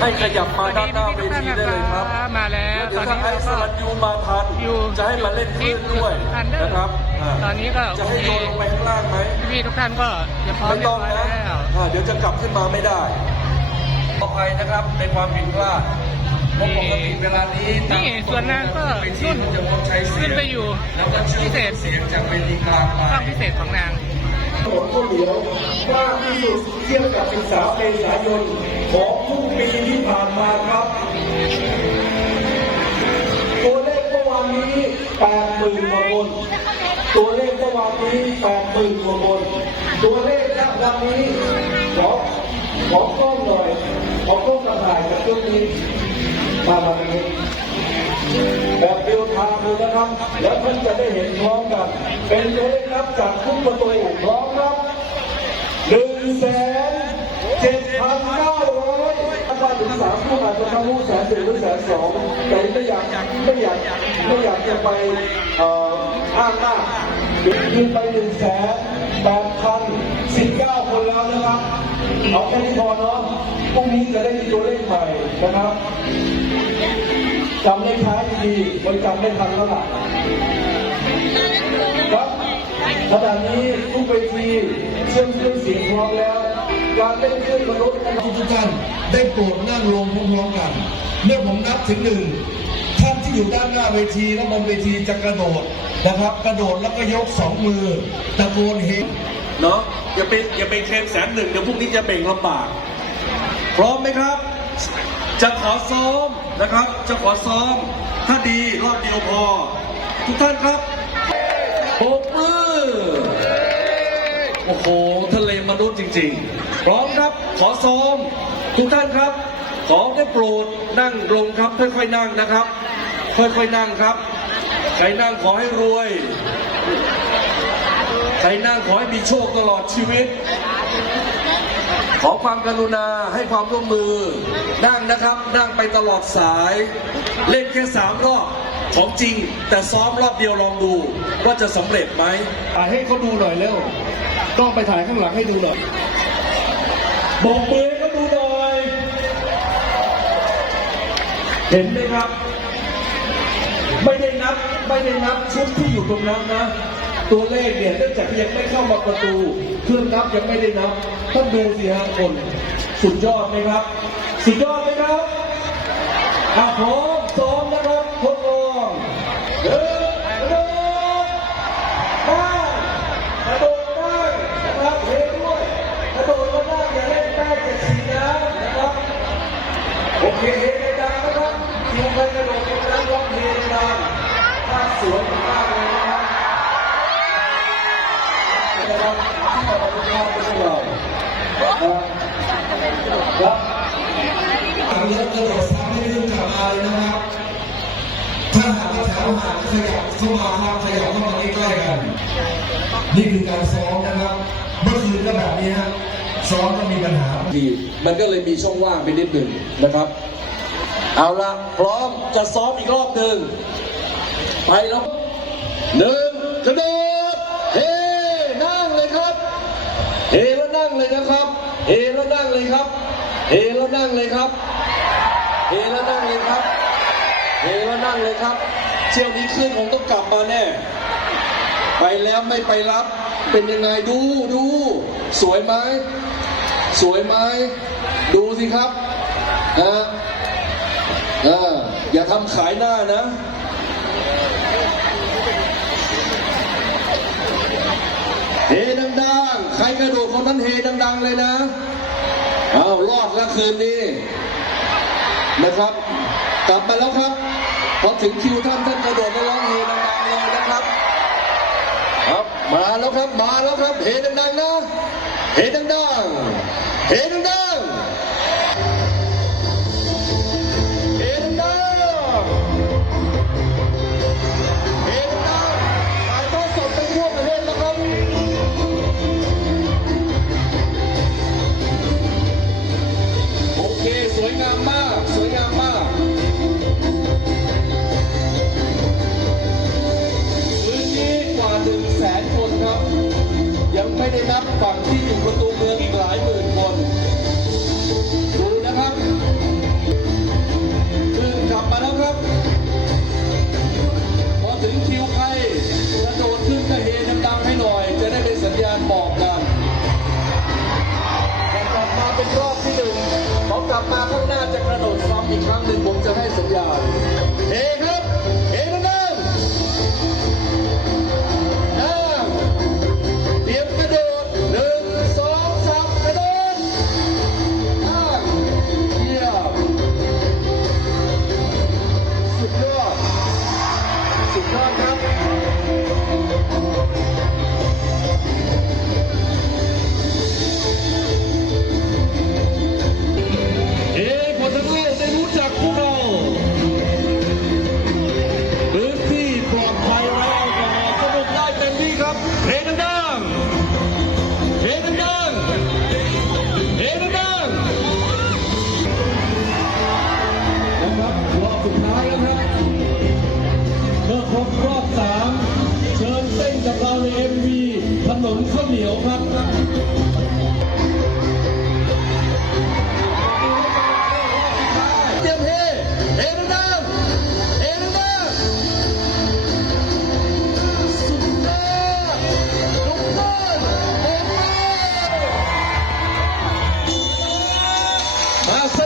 ให้ขยับมาวันด้านี้นหน้าเวทุกท่านทีนะได้คเลยครับรับมาแล้วเดี๋ตยอวนถ้านี้ไอ้สก็ลันยูมาทันอยู่จะให้มาเล่นคลื่นด้วยอันเดอร์นะครับาตอนนี้ก็จะโอให้เคโยนลงไปข้างล่างไหมพี่ๆทุกท่านก็จะพร้อมไม่เรียต้อบงร้อยนะแล้วอ่าเดี๋ยวจะกลับขึ้นมาไม่ได้ขออภัยนะครับในความผิดพลาดเพราะปกติเวลานี้นี่ส่วนนางก็เวทีนุ่นมันจะงดใช้เสียขึ้งนไปอยู่แล้วก็ชื่อพิเศษเสียงจากเวทีกลางไปช่องพิเศษของนางถนนข้าว เหนียวมากที่สุดเทียบกับ13เมษายนของทุกปีที่ผ่านมาครับ ตัวเลขเมื่อวานนี้80,000กว่าคน ตัวเลขเมื่อวานนี้80,000กว่าคน ตัวเลขณวันนี้ขอขอกล้องหน่อยขอกล้องกระถ่ายจากช่วงนี้มาแบบนี้แบบเดียวทางเลยนะครับ แล้วท่านจะได้เห็นพร้อมกัน เป็นตัวเลขนับจากทุกประตูพร้อมครับ หนึ่งแสนเจ็ดพันเก้าร้อยถ้าถึงสามผู้อาจจะทะลุแสนเจ็ดหรือแสนสองแต่ไม่อยากไม่อยากไม่อยากจะไปอ่างหน้ายิงไปหนึ่งแสนแปดพันสิบเก้าคนแล้วนะครับเอาแค่นี้พอเนาะพรุ่งนี้จะได้มีตัวเลขใหม่นะครับจำได้ท้ายดีๆมันจำไม่ทันแล้วล่ะ ขณะนี้ทุกเวทีเชื่อมเครื่องเสียงพร้อมแล้ว การเล่นเครื่องมนุษย์นะครับทุกท่านได้โปรดนั่งลงพร้อมๆกัน เมื่อผมนับถึงหนึ่งท่านที่อยู่ด้านหน้าเวทีและบนเวทีจะกระโดดนะครับ กระโดดแล้วก็ยกสองมือตะโกนเฮเนาะอย่าไปอย่าไปเคลมแสนหนึ่งเดี๋ยวพรุ่งนี้จะเบ่งลำบาก พร้อมไหมครับ จะขอซ้อมนะครับ จะขอซ้อม ถ้าดีรอบเดียวพอ ทุกท่านครับโบกมือ โอ้โห ทะเลมนุษย์จริงๆ พร้อมครับขอซ้อม ทุกท่านครับ ขอได้โปรดนั่งลงครับ ค่อยๆนั่งนะครับ ค่อยๆนั่งครับ ใครนั่งขอให้รวย ใครนั่งขอให้มีโชคตลอดชีวิต ขอความกรุณาให้ความร่วมมือ นั่งนะครับ นั่งไปตลอดสาย เล่นแค่สามรอบของจริงแต่ซ้อมรอบเดียวลองดูว่าจะสำเร็จไหมให้เขาดูหน่อยเร็ว ต้องไปถ่ายข้างหลังให้ดูหน่อยบอกมือให้เขาดูหน่อย เห็นไหมครับ ไม่ได้นับ ไม่ได้นับชุดที่อยู่ตรงนั้นนะ ตัวเลขเนี่ยเนื่องจากยังไม่เข้ามาประตู เครื่องนับยังไม่ได้นับท่านดูสิฮะคน สุดยอดไหมครับ สุดยอดไหมครับอะพร้อม นะครับที่เราเป็นภาพเป็นเรานะครับอันนี้กระโดดซ้ำให้ขึ้นกลับมาเลยนะครับถ้าหากว่าแถวห่างขยับเข้ามาครับขยับเข้ามาใกล้ๆกัน นี่คือการซ้อมนะครับ เมื่อคืนก็แบบนี้ฮะซ้อมก็มีปัญหาดีมันก็เลยมีช่องว่างไปนิดหนึ่งนะครับ เอาละพร้อมจะซ้อมอีกรอบหนึ่งไปแล้วหนึ่งกระโดดเฮนั่งเลยครับ เฮ แล้วนั่งเลยนะครับ เฮแล้วนั่งเลยครับ เฮแล้วนั่งเลยครับ เฮแล้วนั่งเลยครับ เฮแล้วนั่งเลยครับ เที่ยวนี้ขึ้นผมต้องกลับมาแน่ ไปแล้วไม่ไปรับ เป็นยังไงดูดู สวยไหมสวยไหมดูสิครับนะอ่าอย่าทำขายหน้านะเฮดังๆใคร กระโดดคนนั้นเฮดัง ๆ เลยนะอ้าวรอดแล้วคืนนี้นะครับ กลับมาแล้วครับ พอถึงคิวท่านท่านกระโดดแล้วร้องเฮดังๆเลยนะครับ ครับ มาแล้วครับ มาแล้วครับ เฮดังๆนะ เฮดังๆ เฮดังๆับมาข้างหน้าจะกระโดดซ้อมอีกครั้งหนึ่งผมจะให้สัญญาณเฮครับเฮน เหนียวครับเตรียมเฮเฮดังดังเฮดังดังสุดยอดทุกคนเฮมาส